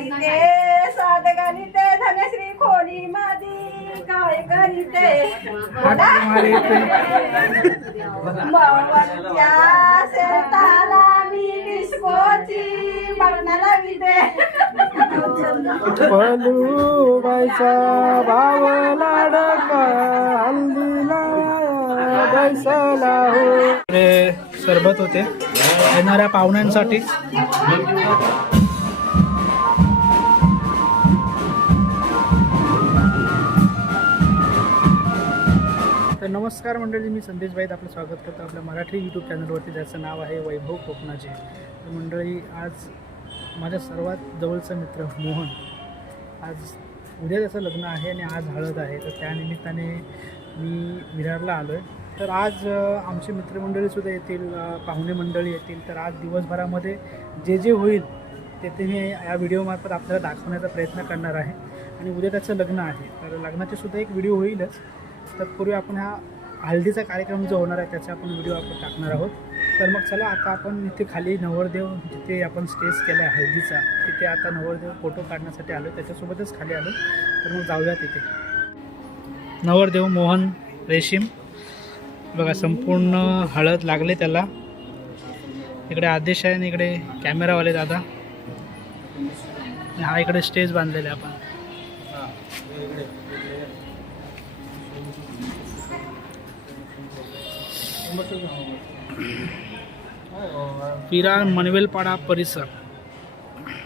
करीते साध घालीते धनश्री खोली मादी काय करीते मवत्या शेताला मी डिस्कोची बघण्याला विदे पलू बाईचा भाव लाडका हल्लीला बैसला हो. सरबत होते येणाऱ्या पाहुण्यांसाठी. तर नमस्कार मंडळी, मी संदेश भाई आपलं स्वागत करतो आपल्या मराठी यूट्यूब चॅनलवरती, ज्याचं नाव आहे वैभव कोकणाचे. तर मंडळी, आज माझ्या सर्वात जवळचा मित्र मोहन, आज उद्या त्याचं लग्न आहे आणि आज हळद आहे. तर त्यानिमित्ताने मी विरारला आलो आहे. तर आज आमची मित्रमंडळीसुद्धा येतील, पाहुणे मंडळी येतील. तर आज दिवसभरामध्ये जे जे होईल ते मी या व्हिडिओमार्फत आपल्याला दाखवण्याचा प्रयत्न करणार आहे. आणि उद्या त्याचं लग्न आहे, तर लग्नाची सुद्धा एक व्हिडिओ होईलच. तत्पूर्वी आपण हा हळदीचा कार्यक्रम जो होणार आहे त्याचा आपण व्हिडिओ आपण टाकणार आहोत. तर मग चला, आता आपण इथे खाली नवरदेव जिथे आपण स्टेज केला आहे हळदीचा, तिथे आता नवरदेव फोटो काढण्यासाठी आलो, त्याच्यासोबतच खाली आलो. तर मग जाऊया तिथे. नवरदेव मोहन रेशीम बघा, संपूर्ण हळद लागले त्याला. इकडे आदेश आहे आणि इकडे कॅमेरावाले दादा. हा इकडे स्टेज बांधलेला आहे आपण. विरार मनवेलपाडा परिसर,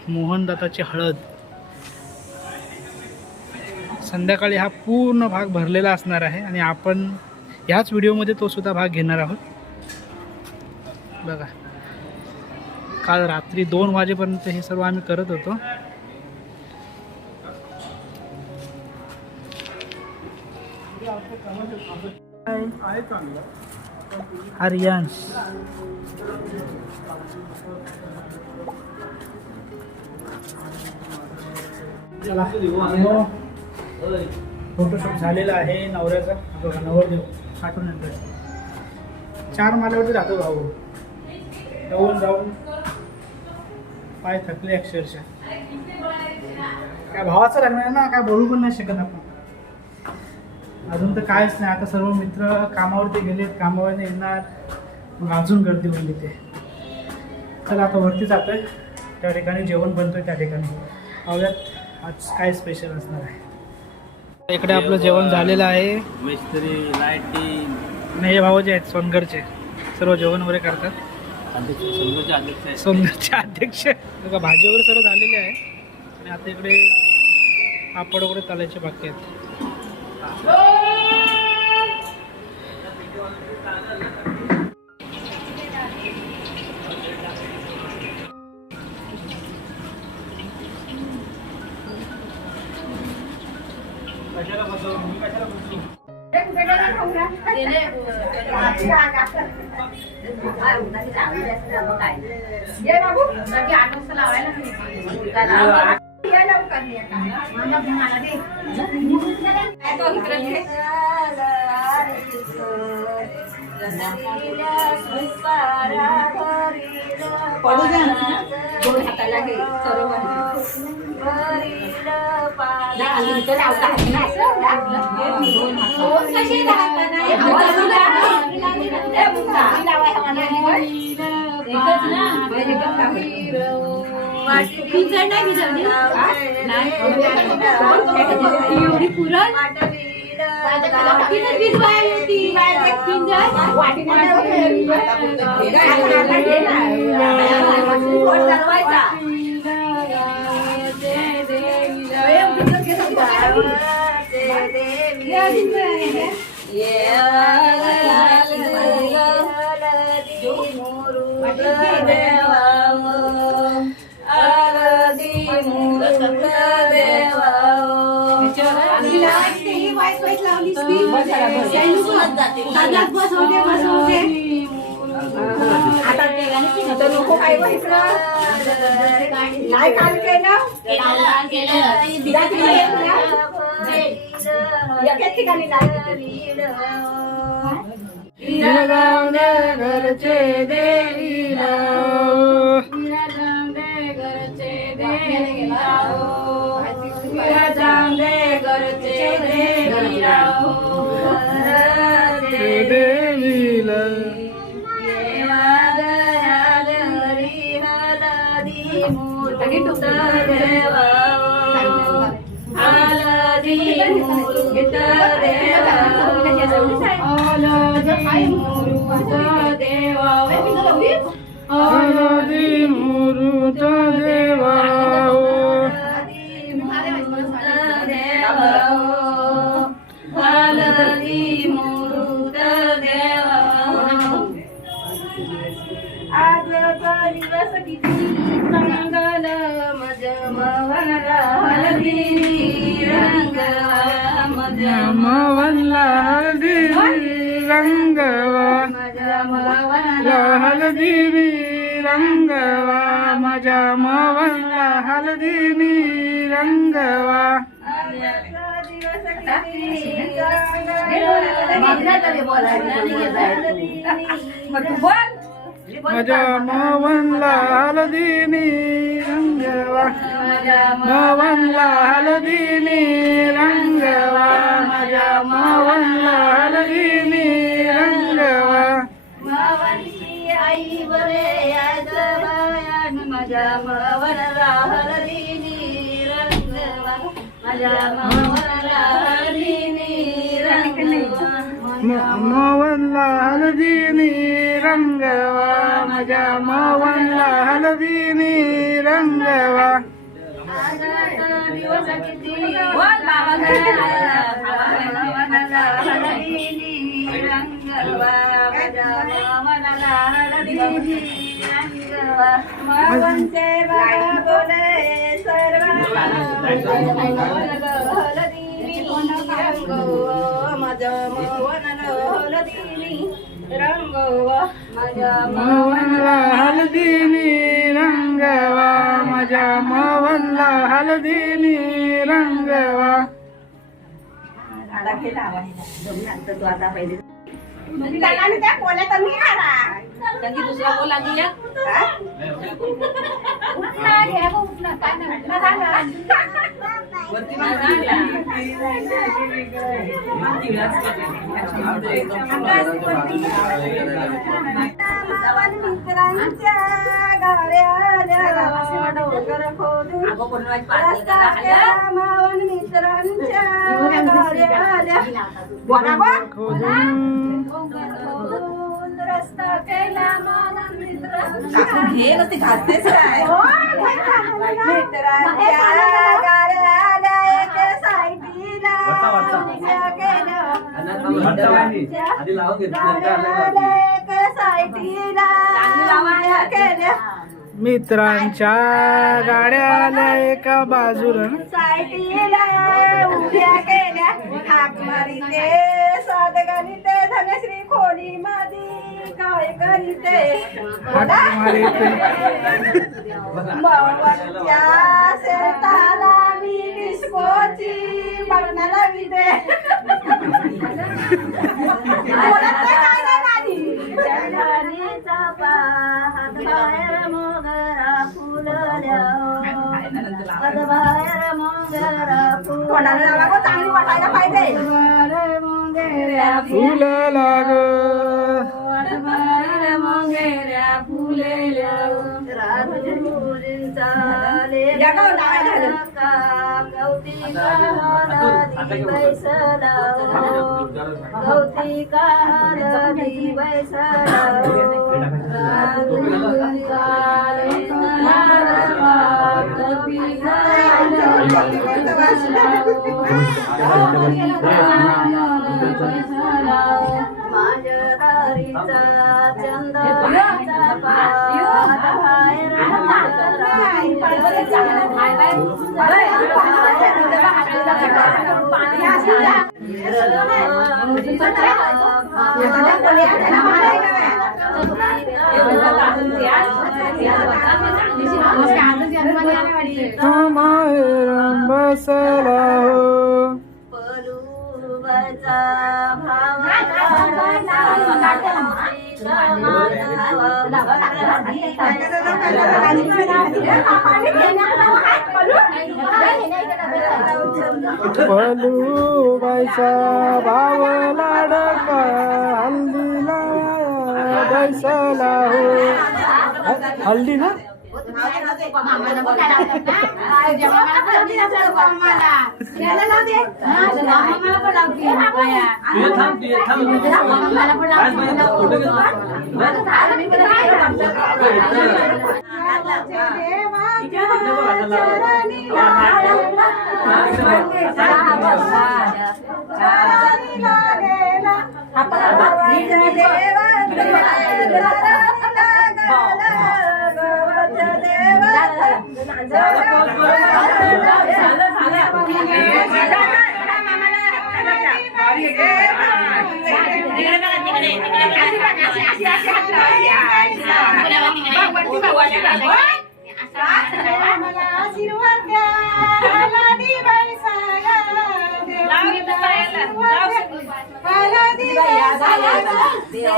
मोहनदाताची हळद. संध्याकाळी हा पूर्ण भाग भरलेला असणार आहे आणि आपण ह्याच व्हिडिओमध्ये तो सुद्धा भाग घेणार आहोत. बघा, काल रात्री 2 वाजेपर्यंत हे सर्व आम्ही करत होतो. आर्यांश फोटोशूट झालेला आहे नवऱ्याचा. बघा, नवरदेव काटून नंतर 4 माल्यावरती राहतो भाऊ. जाऊन जाऊन पाय थकले अक्षरशः. काय भावाचं लग्न आहे ना, काय बोलू पण नाही शकत आपण. अजून तर कायच नाही. आता सर्व मित्र कामावरती गेलेत, कामावर येणार, मग अजून गर्दी होईल इथे. चला आता वरती जातोय, त्या ठिकाणी जेवण बनतोय, त्या ठिकाणी पाहूयात आज काय स्पेशल असणार आहे. इकडे आपलं जेवण झालेलं आहे. मिस्त्री, लाईटिंग, हे भाऊ जे आहेत सोनगरचे, सर्व जेवण वगैरे करतात. सोनगरचे अध्यक्ष. बघा, भाजी वगैरे सर्व झालेली आहे आणि आता इकडे पापड वगैरे तळायचे बाकी आहेत. पडू द्या ना, 2 हाताला घे सर्व आता नको काय नाही काल केलं ठिकाणी घरचे देवीला चांगले घरचे देवीराव देवीला हळदी मुरुत देवा आज दिवस किती चांगल मजमवनला हळदी रंगवा मवनला हळदी रंगवा मजमवनला हळदी रंगवा माझ्या मवनला हळदी रंगवा दिवस किती माझ्या मवनला हळदी रंगवा मवनला हळदी रंगवा माझ्या मवनला हळदी रंगवा मावनची आई बरे आज बायान माझ्या मवनला हळदीनी रंगवा माझ्या मवनला हळदीनी रंगवा मवनला हळदी रंगवा माझ्या मवनला हळदी रंगवा आजचा दिवस किती हळदीनी रंगवा माझ्या मवनला हळदीनी रंगवा मावनचे बाबा बोले सर्व हळदीनी रंगवा माझ्या मवनला हळदीनी रंगवा माझ्या मवनला हळदी रंगवा माझ्या मवनला हळदी रंगवा त्या कोल्यात मी आला दुसरा बोल आधी या मित्रांच्या गाड्या डोंगर खोदून मावन मित्रांच्या गाड्या खोदून रस्ता केला मावन मित्रांच्या घे नसते घालतेच काय मित्रांच्या गाड्याला एका बाजूला सायटीला उभ्या केल्या हाक मारिते साध गणिते धनश्री खोली मादी काय करीते हात मारिते मवनच्या शेताला मी डिस्कोची बघण्याला विदे जगणीचा पाहत बाहेर मोगरा फुलल्या बाहेर मोगरा फुलल्या चांगली वाटायला पाहिजे मोगऱ्या फुल लाग मोगऱ्या फुलेल्या राजूरींचा कौतिका बैसला कौतिका बैसला माझ्या चंद्राचा माहेर बसला हो पलू देवाचा भाव पलूबाईचा भाव लाडका हल्दीला बैसला हो. हल्दी ना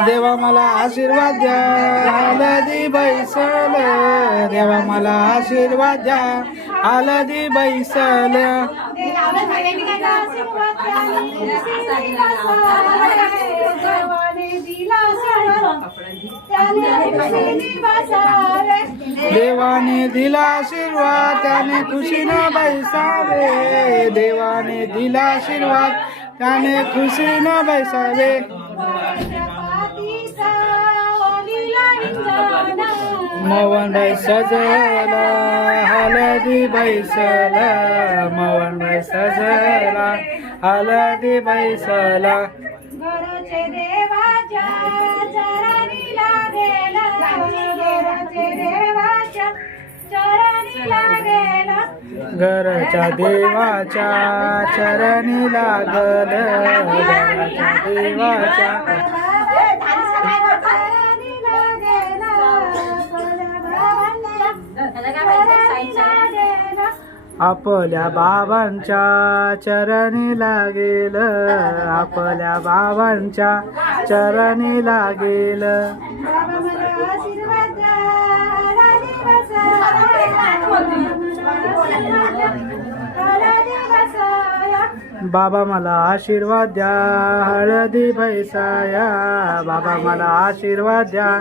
देवा मला आशीर्वाद द्या हलदी बैसल. देवा मला आशीर्वाद द्या हलदी बैसल. देवाने दिला आशीर्वाद त्याने खुशीनं बैसावे. देवाने दिला आशीर्वाद त्याने खुशीनं बैसावे. मवनबाई सजला हलदी बैसला. मवनबाई सजला हलदी बैसला. घरचे देवाच्या चरणी लागेला. घरचे देवाच्या चरणी लागेला. घरच्या देवाच्या चरणी लागल. घरच्या देवाच्या आपल्या बाबांच्या चरणी लागेल. आपल्या बाबांच्या चरणी लागेल. बाबा मला आशीर्वाद द्या हळदी बैसाया. बाबा मला आशीर्वाद द्या.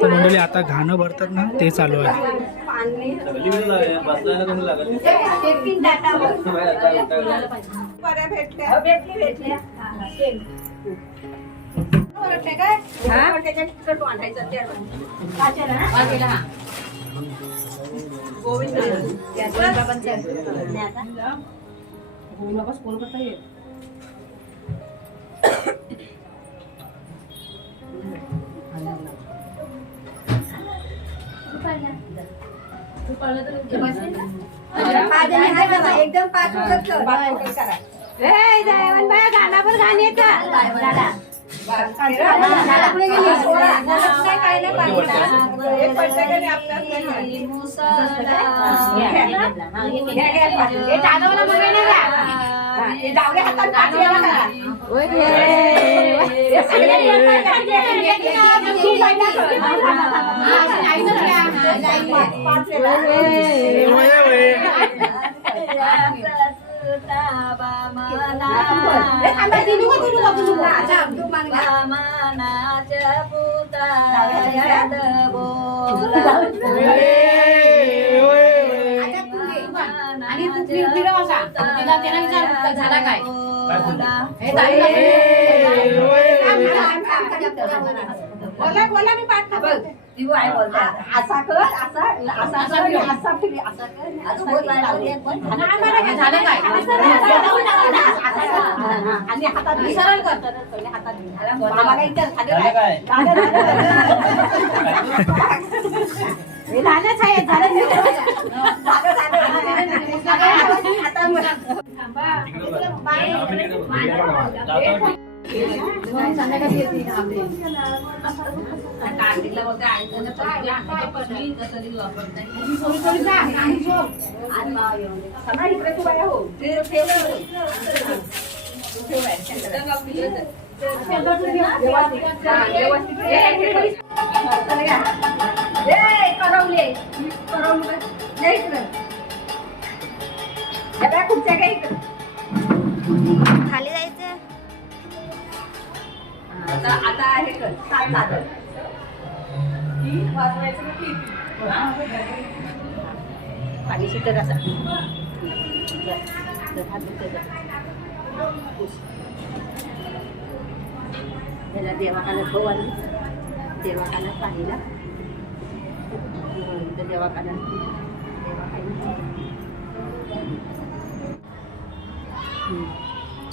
तर मंडळी आता घाणं भरतात ना ते चालू आहे. एकदम 5 करा. गाणं पण गाणे ती वो आहे बोलतात. असा कर असा असा कर असा फिर असा कर अजून बोल बाय लावली पण झालं काय? आणि हातात घे. सरळ कर. पहिले हातात घे. आम्हाला इथे झालं काय? हे झालंच आहे झालं कार्तिकला बोलते आईचं पत्नी कसं दिली वापरत नाही. इकडे तू बाया हो खाली जायचं. आता हे कर सात साधं. पाणी शिकत असा त्याला देवाखान्यात भवानी देवाखान्यात पाणीला देवाखान्यात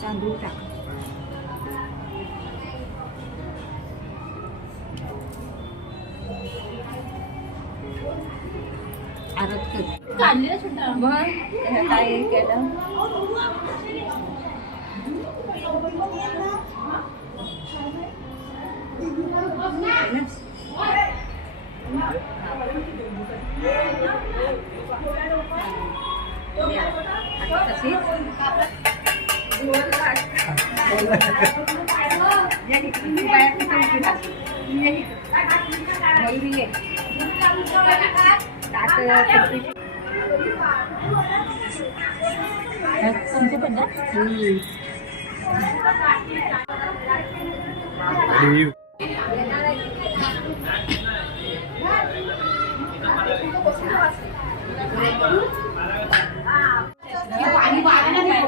तांदूळ टाक. काढली काय केलं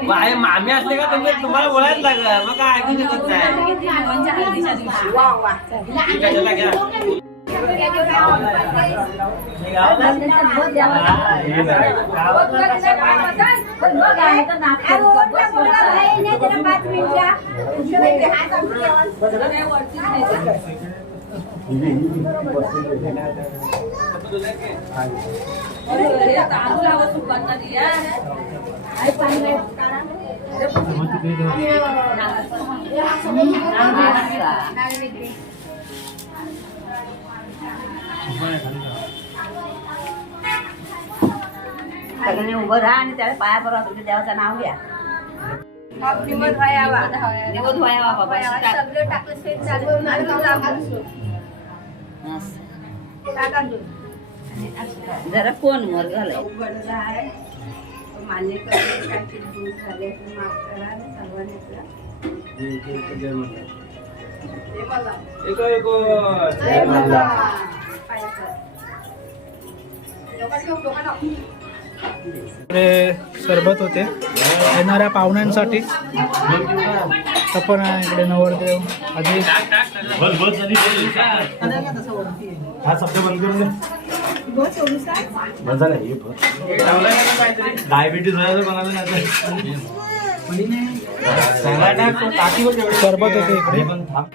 बाय मामी असले का तुम्हाला बोलायला लागलं मग काय ऐकू शकत नाही. वा वा कशाला घ्या सगळ्यांनी उभं राहा आणि त्याला पाया पडवा. तुमच्या देवाचं नाव घ्या. निवद व्हावा बाबा. जरा कोण वर झालंय मान्य करणे काहीतरी दूर झाले माफ करा आणि सर्वांनी इकडे सरबत होते येणाऱ्या पाहुण्यांसाठी. सपन आहे इकडे नवरदेव आधी हा शब्द बंद करून बंद झाला हे डायबिटीज व्हायचं कोणाला नाही. सरबत होते इकडे. पण थांब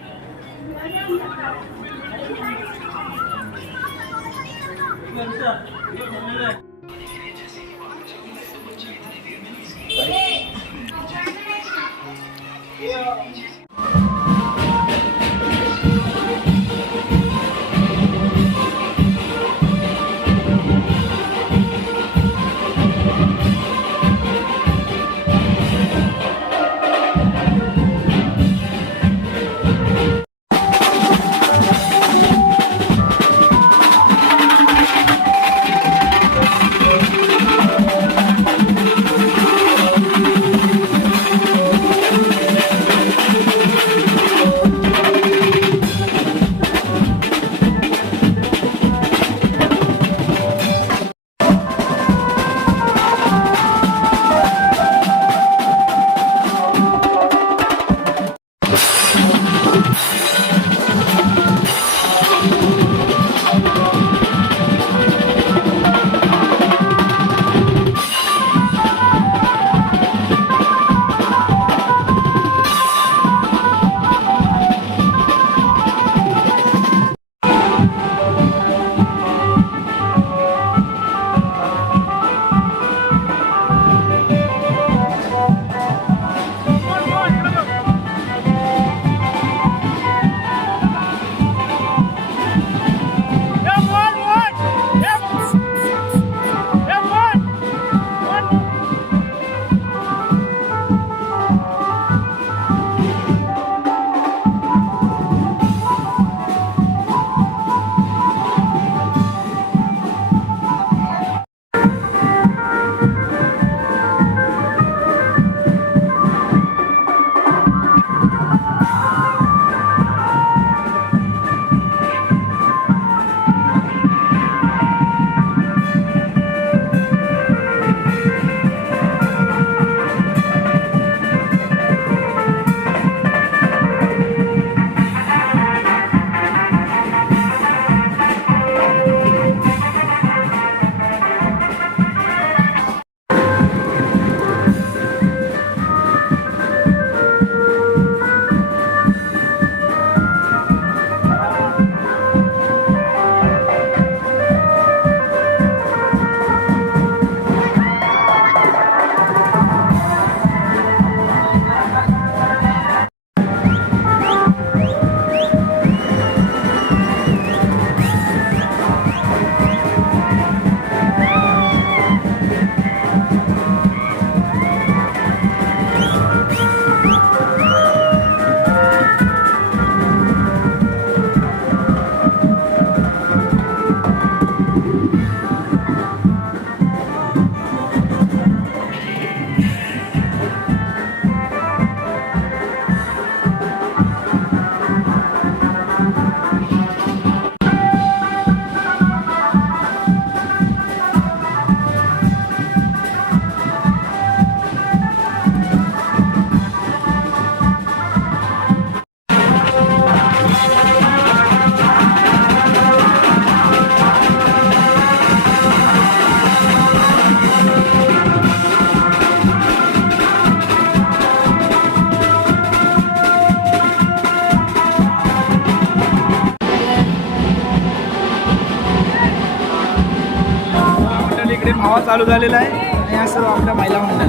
चालू झालेला आहे आणि या सर्व आपल्या महिला मंडळ.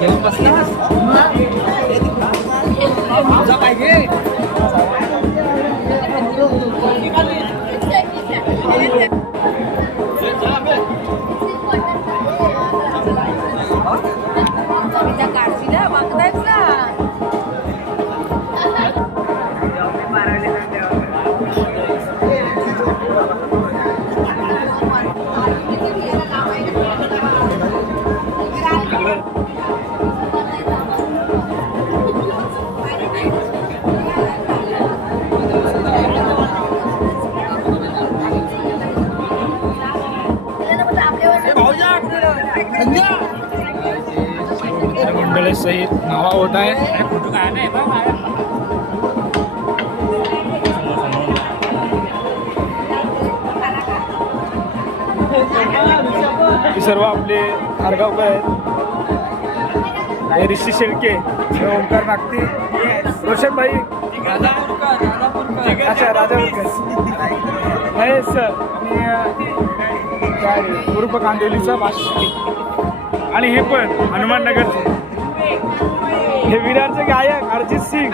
जेवण बसलास तुझा पाहिजे. मंडळी सहित नावा होत आहे. हे सर्व आपले आरगावकर आहेत. हे ऋषी शेळके, हे ओंकार नागती, रोशन भाई, अच्छा राजापूरकर, महेश सर आणि काय उर्फ कांदिवलीचा बादशाह. आणि हे पण हनुमाननगरचे हे विरारचे गायक अरिजित सिंग.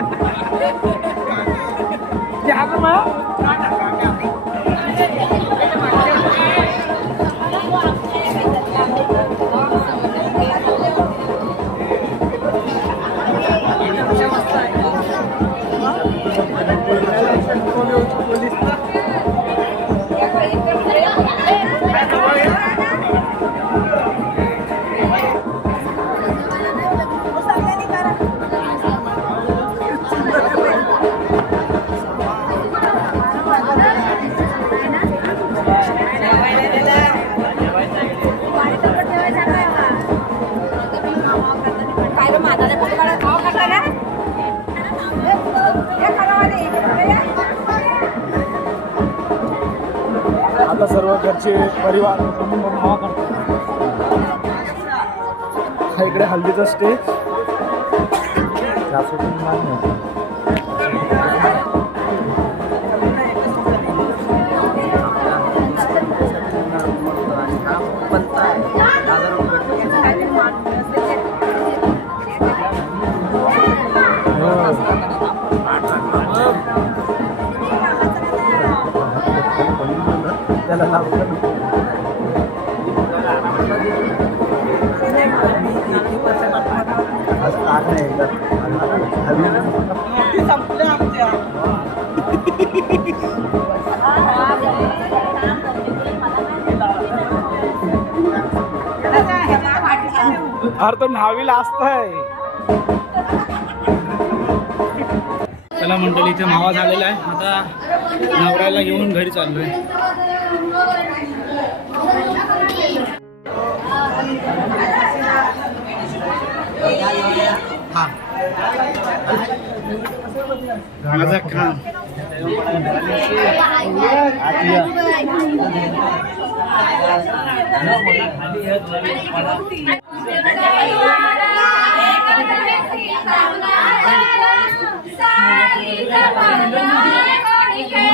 आता सर्व घरचे परिवार कुटुंब मावा करतात. हा इकडे हल्दीचा स्टेज. अरे तो न्हावीला असतंय. चला मंडळी, इथे मावा झालेला आहे. आता नवऱ्याला घेऊन घरी चाललोय. माझा काम साई